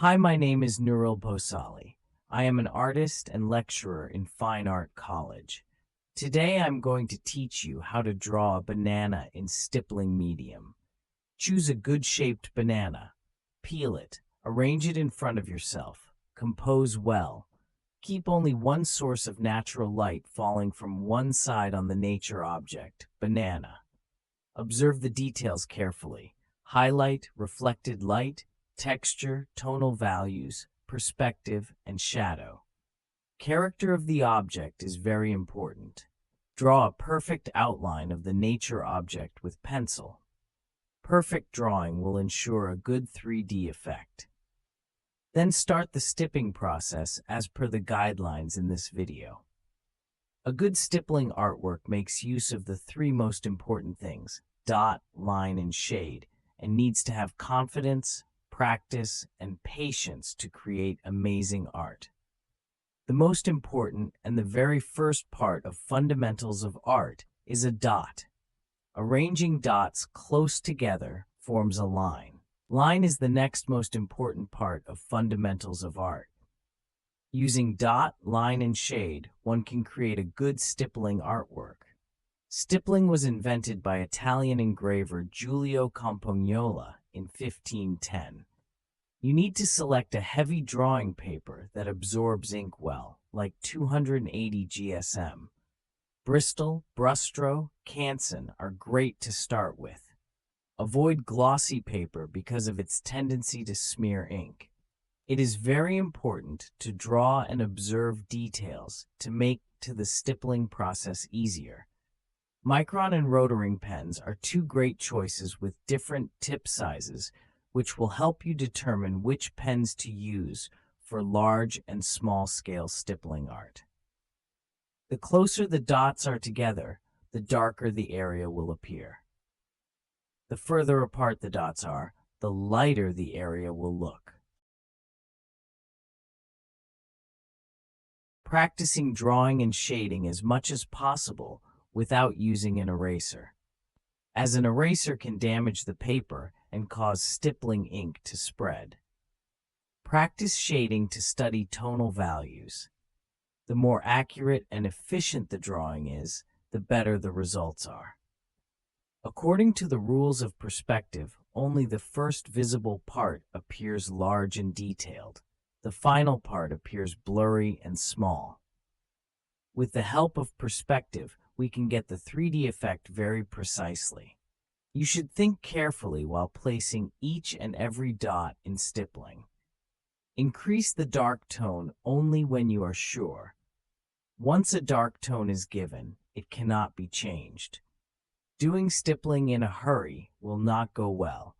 Hi, my name is Nuril. I am an artist and lecturer in Fine Art College. Today I'm going to teach you how to draw a banana in stippling medium. Choose a good-shaped banana. Peel it. Arrange it in front of yourself. Compose well. Keep only one source of natural light falling from one side on the nature object, banana. Observe the details carefully. Highlight, reflected light, texture, tonal values, perspective, and shadow. Character of the object is very important. Draw a perfect outline of the nature object with pencil. Perfect drawing will ensure a good 3D effect. Then start the stippling process as per the guidelines in this video. A good stippling artwork makes use of the three most important things: dot, line, and shade, and needs to have confidence, practice, and patience to create amazing art. The most important and the very first part of fundamentals of art is a dot. Arranging dots close together forms a line. Line is the next most important part of fundamentals of art. Using dot, line, and shade, one can create a good stippling artwork. Stippling was invented by Italian engraver Giulio Campagnola in 1510. You need to select a heavy drawing paper that absorbs ink well, like 280 GSM. Bristol, Brustro, Canson are great to start with. Avoid glossy paper because of its tendency to smear ink. It is very important to draw and observe details to make the stippling process easier. Micron and Rotring pens are two great choices with different tip sizes, which will help you determine which pens to use for large and small scale stippling art. The closer the dots are together, the darker the area will appear. The further apart the dots are, the lighter the area will look. Practicing drawing and shading as much as possible without using an eraser, as an eraser can damage the paper and cause stippling ink to spread. Practice shading to study tonal values. The more accurate and efficient the drawing is, the better the results are. According to the rules of perspective, only the first visible part appears large and detailed. The final part appears blurry and small. With the help of perspective, we can get the 3D effect very precisely. You should think carefully while placing each and every dot in stippling. Increase the dark tone only when you are sure. Once a dark tone is given, it cannot be changed. Doing stippling in a hurry will not go well.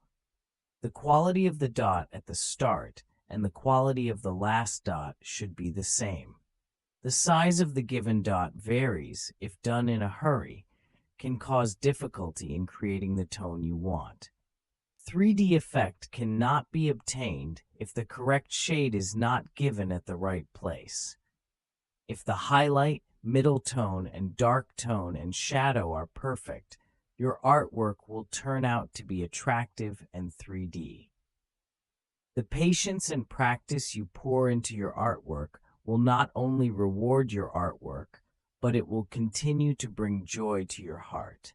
The quality of the dot at the start and the quality of the last dot should be the same. The size of the given dot varies if done in a hurry, can cause difficulty in creating the tone you want. 3D effect cannot be obtained if the correct shade is not given at the right place. If the highlight, middle tone, and dark tone and shadow are perfect, your artwork will turn out to be attractive and 3D. The patience and practice you pour into your artwork will not only reward your artwork, but it will continue to bring joy to your heart.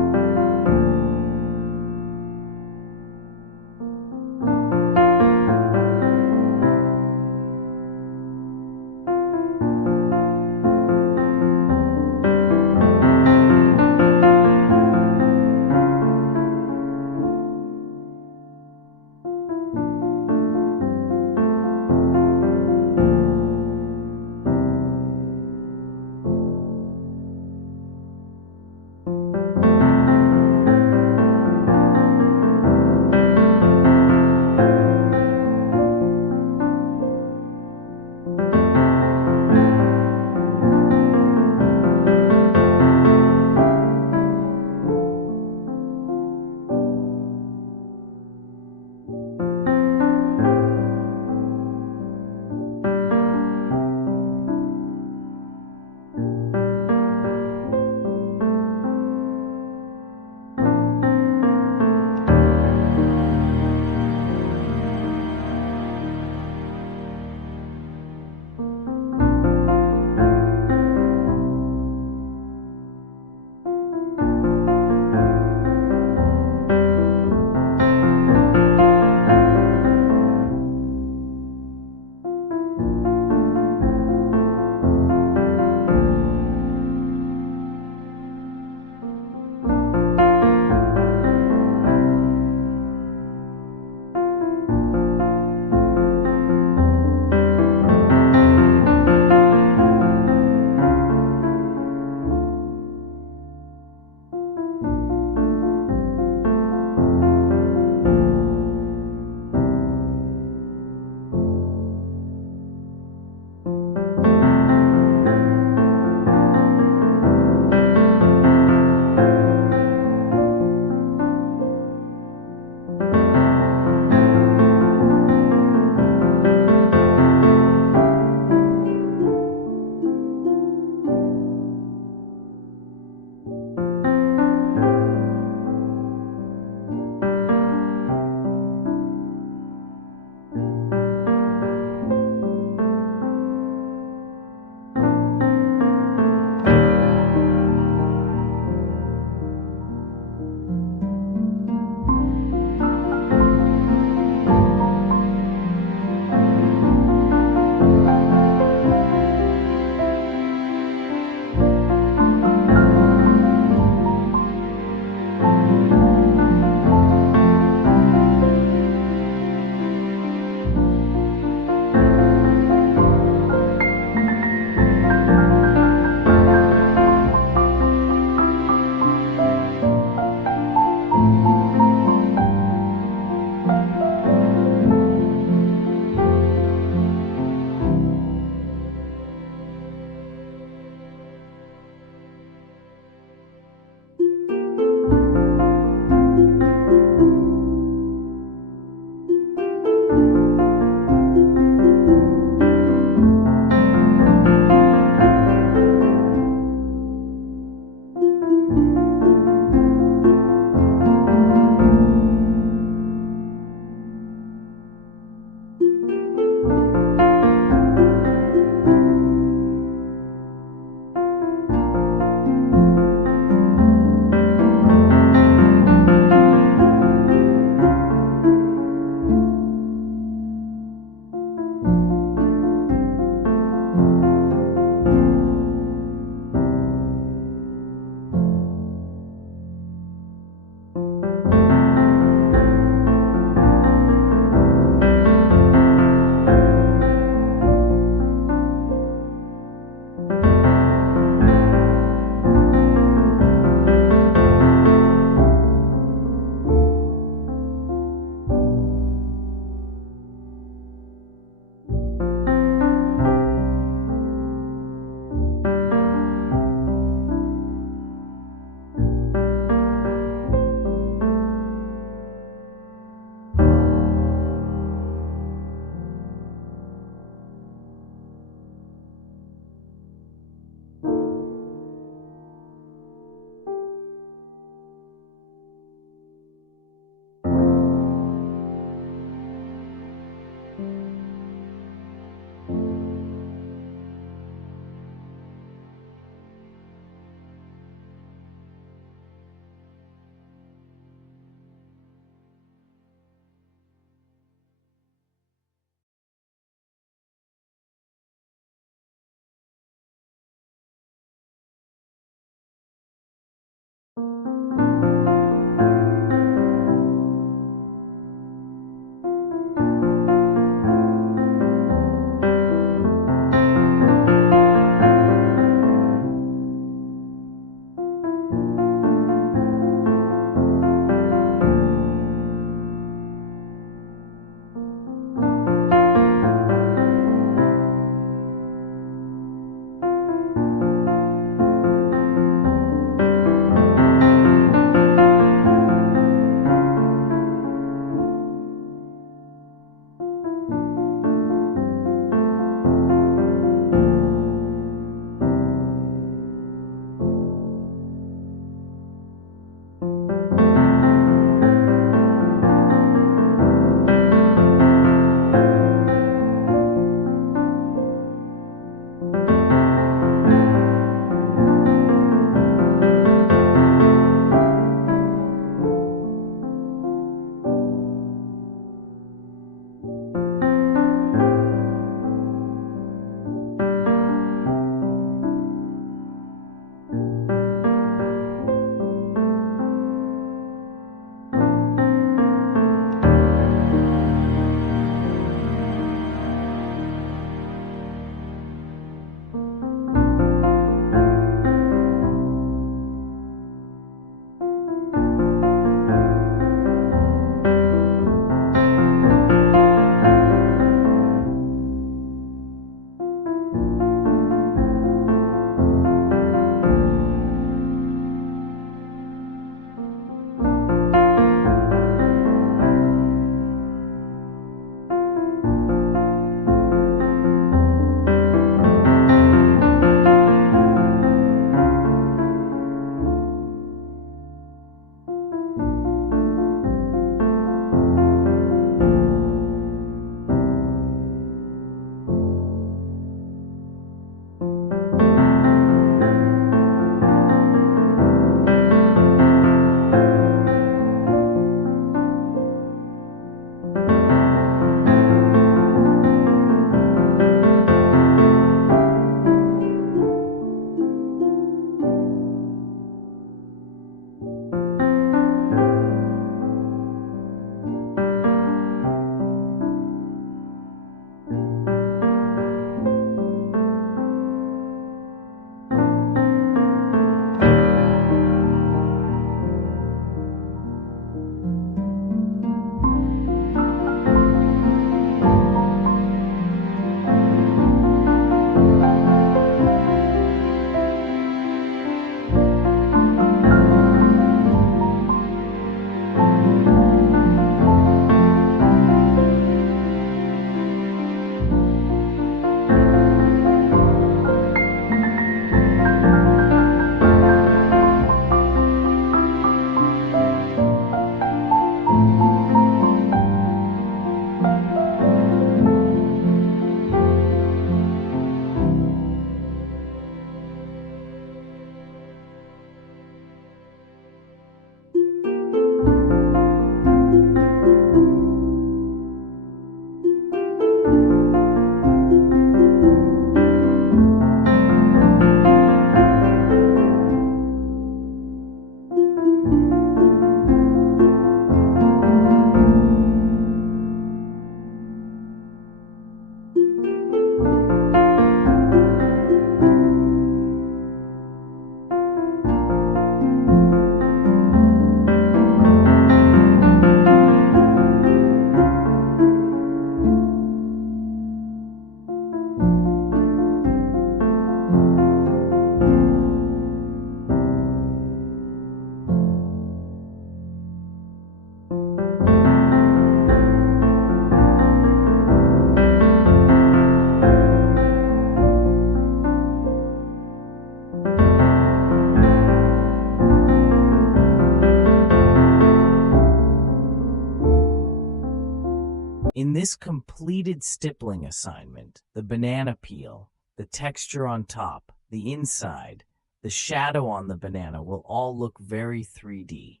In this completed stippling assignment, the banana peel, the texture on top, the inside, the shadow on the banana will all look very 3D.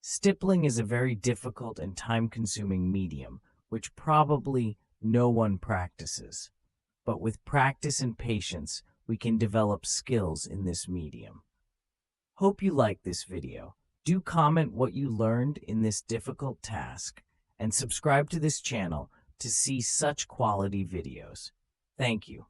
Stippling is a very difficult and time-consuming medium, which probably no one practices. But with practice and patience, we can develop skills in this medium. Hope you like this video. Do comment what you learned in this difficult task and subscribe to this channel to see such quality videos. Thank you.